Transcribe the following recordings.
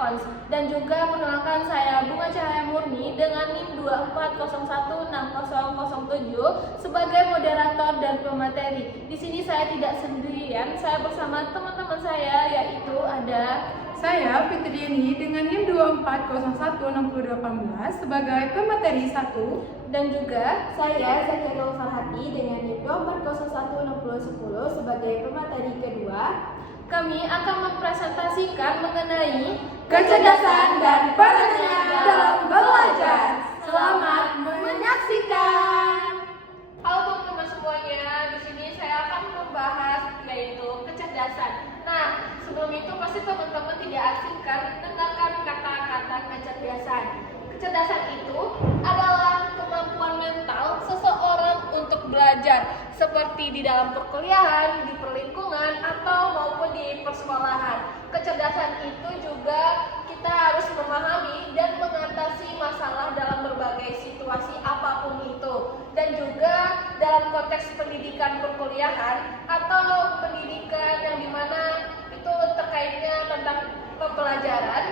Econs. Dan juga penolakan saya Bunga Cahaya Murni dengan NIM 24016007 sebagai moderator dan pemateri. Di sini saya tidak sendirian, saya bersama teman-teman saya, yaitu ada saya Fitriani dengan NIM 24016018 sebagai pemateri 1, dan juga saya Zakiatul Farhati dengan NIM 24016010 sebagai pemateri kedua. Kami akan mempresentasikan mengenai kecerdasan dan perannya dalam belajar. Selamat menyaksikan. Halo teman-teman semuanya, di sini saya akan membahas yaitu kecerdasan. Nah, sebelum itu pasti teman-teman tidak asing kan mendengarkan kata-kata kecerdasan. Kecerdasan itu adalah kemampuan mental seseorang untuk belajar, seperti di dalam perkuliahan, di perlingkungan, atau maupun di persekolahan. Kecerdasan itu juga kita harus memahami dan mengatasi masalah dalam berbagai situasi apapun itu. Dan juga dalam konteks pendidikan perkuliahan atau pendidikan yang dimana itu terkaitnya tentang pembelajaran,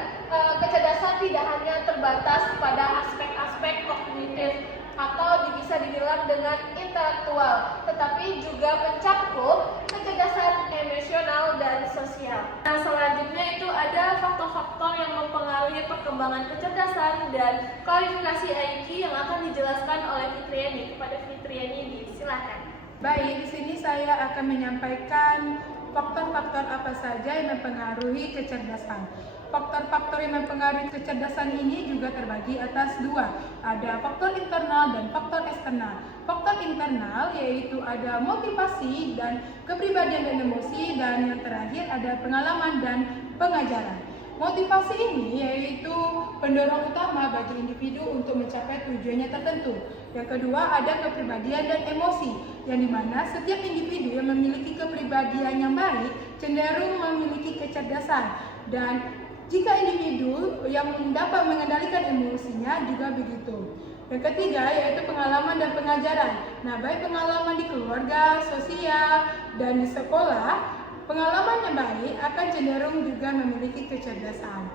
kecerdasan tidak hanya terbatas pada aspek-aspek kognitif atau bisa dibilang dengan intelektual, tetapi juga mencakup kecerdasan emosional dan sosial. Nah, selanjutnya itu ada faktor-faktor yang mempengaruhi perkembangan kecerdasan dan klarifikasi IQ yang akan dijelaskan oleh Fitriani. Kepada Fitriani, disilakan. Baik, di sini saya akan menyampaikan faktor-faktor apa saja yang mempengaruhi kecerdasan. Faktor-faktor yang mempengaruhi kecerdasan ini juga terbagi atas dua. Ada faktor internal dan faktor eksternal. Faktor internal yaitu ada motivasi dan kepribadian dan emosi, dan yang terakhir ada pengalaman dan pengajaran. Motivasi ini yaitu pendorong utama bagi individu untuk mencapai tujuannya tertentu. Yang kedua ada kepribadian dan emosi, yang dimana setiap individu yang memiliki kepribadian yang baik cenderung memiliki kecerdasan, dan jika individu yang dapat mengendalikan emosinya juga begitu. Yang ketiga yaitu pengalaman dan pengajaran. Nah, baik pengalaman di keluarga, sosial, dan di sekolah, pengalaman yang baik akan cenderung juga memiliki kecerdasan.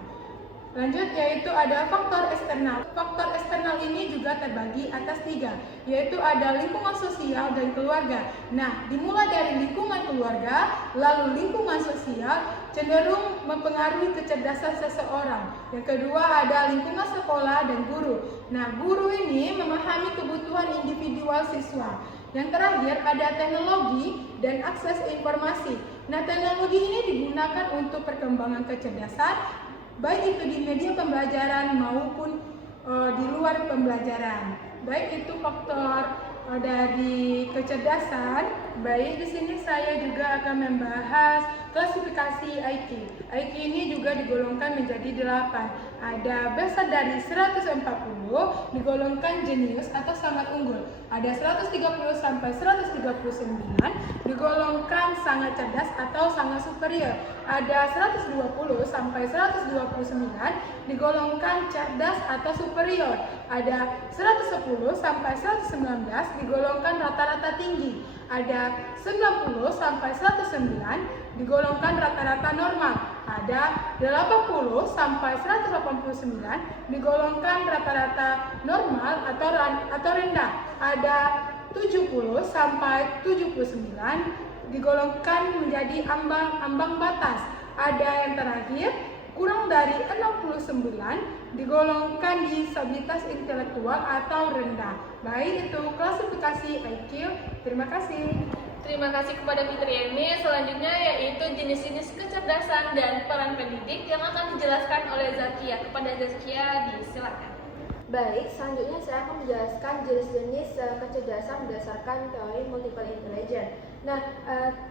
Lanjut yaitu ada faktor eksternal. Faktor eksternal ini juga terbagi atas tiga, yaitu ada lingkungan sosial dan keluarga. Nah, dimulai dari lingkungan keluarga, lalu lingkungan sosial cenderung mempengaruhi kecerdasan seseorang. Yang kedua ada lingkungan sekolah dan guru. Nah, guru ini memahami kebutuhan individual siswa. Yang terakhir ada teknologi dan akses informasi. Nah, teknologi ini digunakan untuk perkembangan kecerdasan, baik itu di media pembelajaran maupun di luar pembelajaran. Baik itu faktor dari kecerdasan. Baik, di sini saya juga akan membahas klasifikasi IQ. IQ ini juga digolongkan menjadi 8. Ada besar dari 140 digolongkan jenius atau sangat unggul. Ada 130 sampai 139 digolongkan sangat cerdas atau sangat superior. Ada 120 sampai 129 digolongkan cerdas atau superior. Ada 110 sampai 119 digolongkan rata-rata tinggi. Ada 90 sampai 109 digolongkan rata-rata normal. Ada 80 sampai 189 digolongkan rata-rata normal atau rendah. Ada 70 sampai 79 digolongkan menjadi ambang batas. Ada yang terakhir kurang dari 69 digolongkan disabilitas intelektual atau rendah. Baik, itu klasifikasi IQ. Terima kasih. Terima kasih kepada Fitriani. Selanjutnya yaitu jenis-jenis kecerdasan dan peran pendidik yang akan dijelaskan oleh Zakia. Kepada Zakia, disilakan. Baik, selanjutnya saya akan menjelaskan jenis-jenis kecerdasan berdasarkan teori multiple intelligence. Nah,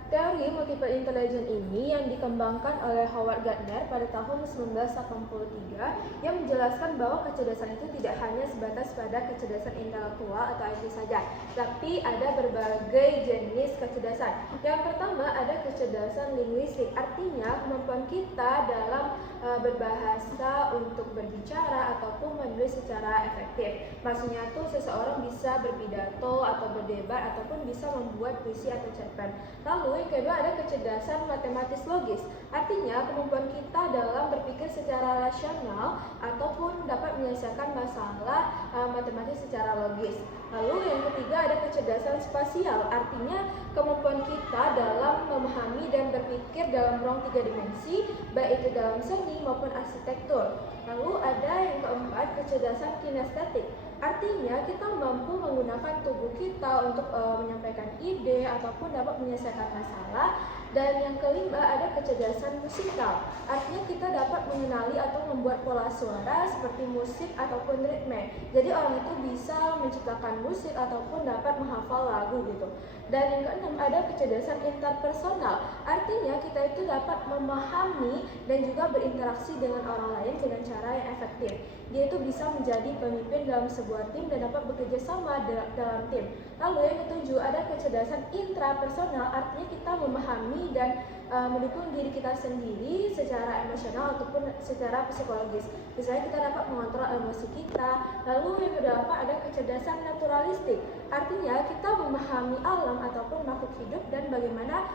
teori multiple intelligence ini yang dikembangkan oleh Howard Gardner pada tahun 1983 yang menjelaskan bahwa kecerdasan itu tidak hanya sebatas pada kecerdasan intelektual atau IQ saja, tapi ada berbagai jenis kecerdasan. Yang pertama ada kecerdasan linguistik, artinya kemampuan kita dalam berbahasa untuk berbicara ataupun menulis secara efektif. Maksudnya tuh seseorang bisa berpidato atau berdebat ataupun bisa membuat puisi atau cerpen. Lalu yang kedua ada kecerdasan matematis logis. Artinya, kemampuan kita dalam berpikir secara rasional ataupun dapat menyelesaikan masalah matematis secara logis. Lalu yang ketiga ada kecerdasan spasial, artinya kemampuan kita dalam memahami dan berpikir dalam ruang 3 dimensi, baik itu dalam seni maupun arsitektur. Lalu ada yang keempat, kecerdasan kinestetik. Artinya kita mampu menggunakan tubuh kita untuk menyampaikan ide ataupun dapat menyelesaikan masalah. Dan yang kelima ada kecerdasan musikal. Artinya kita dapat mengenali atau membuat pola suara seperti musik ataupun ritme. Jadi orang itu bisa menciptakan musik ataupun dapat menghafal lagu gitu. Dan yang keenam ada kecerdasan interpersonal. Artinya kita itu dapat memahami dan juga berinteraksi dengan orang lain dengan cara yang efektif. Dia itu bisa menjadi pemimpin dalam sebuah tim dan dapat bekerja sama dalam tim. Lalu yang ketujuh ada kecerdasan intrapersonal, artinya kita memahami dan mendukung diri kita sendiri secara emosional ataupun secara psikologis. Misalnya kita dapat mengontrol emosi kita. Lalu yang kedelapan ada kecerdasan naturalistik, artinya kita memahami alam ataupun makhluk hidup dan bagaimana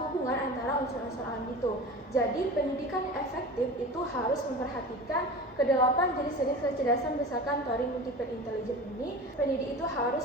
hubungan antara unsur-unsur alam itu. Jadi pendidikan yang efektif itu harus memperhatikan kedelapan jenis-jenis kecerdasan berdasarkan teori multiple intelligence ini. Pendidik itu harus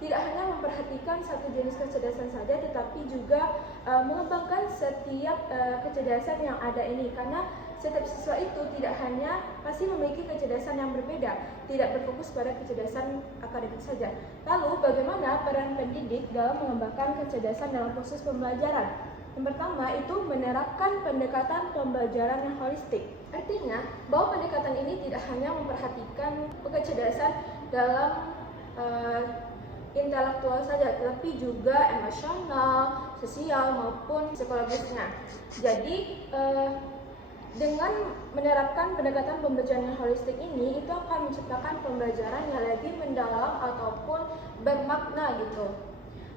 tidak hanya memperhatikan satu jenis kecerdasan saja, tetapi juga mengembangkan setiap kecerdasan yang ada ini, karena setiap siswa itu tidak hanya pasti memiliki kecerdasan yang berbeda, tidak berfokus pada kecerdasan akademik saja. Lalu bagaimana peran pendidik dalam mengembangkan kecerdasan dalam proses pembelajaran? Yang pertama itu menerapkan pendekatan pembelajaran yang holistik. Artinya bahwa pendekatan ini tidak hanya memperhatikan kecerdasan dalam intelektual saja, tetapi juga emosional, sosial maupun psikologisnya. Jadi dengan menerapkan pendekatan pembelajaran yang holistik ini, itu akan menciptakan pembelajaran yang lebih mendalam ataupun bermakna gitu.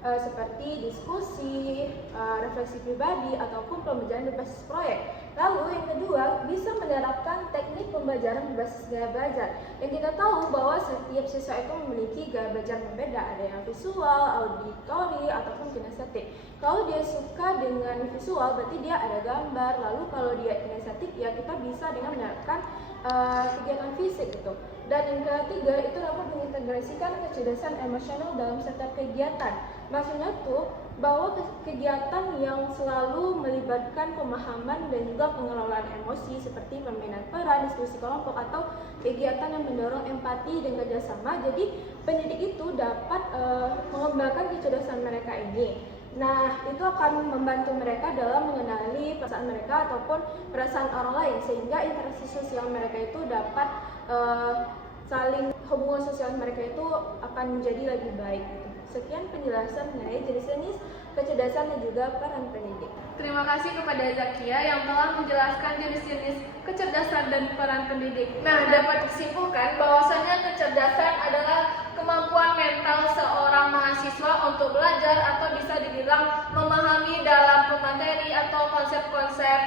Seperti diskusi, refleksi pribadi, ataupun pembelajaran berbasis proyek. Lalu yang kedua, bisa menerapkan teknik pembelajaran berbasis gaya belajar. Yang kita tahu bahwa setiap siswa itu memiliki gaya belajar berbeda, ada yang visual, auditori, ataupun kinestetik. Kalau dia suka dengan visual, berarti dia ada gambar. Lalu kalau dia kinestetik, ya kita bisa dengan menerapkan kegiatan fisik gitu. Dan yang ketiga itu dapat mengintegrasikan kecerdasan emosional dalam setiap kegiatan. Maksudnya tuh bahwa kegiatan yang selalu melibatkan pemahaman dan juga pengelolaan emosi seperti permainan peran, diskusi kelompok, atau kegiatan yang mendorong empati dan kerjasama. Jadi pendidik itu dapat mengembangkan kecerdasan mereka ini. Nah, itu akan membantu mereka dalam mengenali perasaan mereka ataupun perasaan orang lain, sehingga interaksi sosial mereka itu dapat saling hubungan sosial mereka itu akan menjadi lebih baik gitu. Sekian penjelasan mengenai jenis-jenis kecerdasan dan juga peran pendidik. Terima kasih kepada Zakia yang telah menjelaskan jenis-jenis kecerdasan dan peran pendidik. Nah, dapat disimpulkan bahwasanya kecerdasan adalah kemampuan mental seorang mahasiswa untuk belajar atau bisa dibilang memahami dalam materi atau konsep-konsep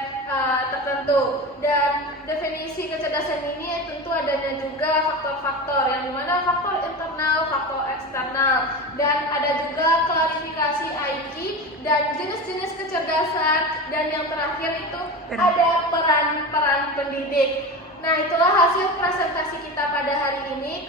tertentu. Dan definisi kecerdasan ini tentu adanya juga faktor-faktor, yang dimana faktor internal, faktor eksternal, dan ada juga klarifikasi IQ dan jenis-jenis kecerdasan, dan yang terakhir itu ada peran-peran pendidik. Nah, itulah hasil presentasi kita pada hari ini.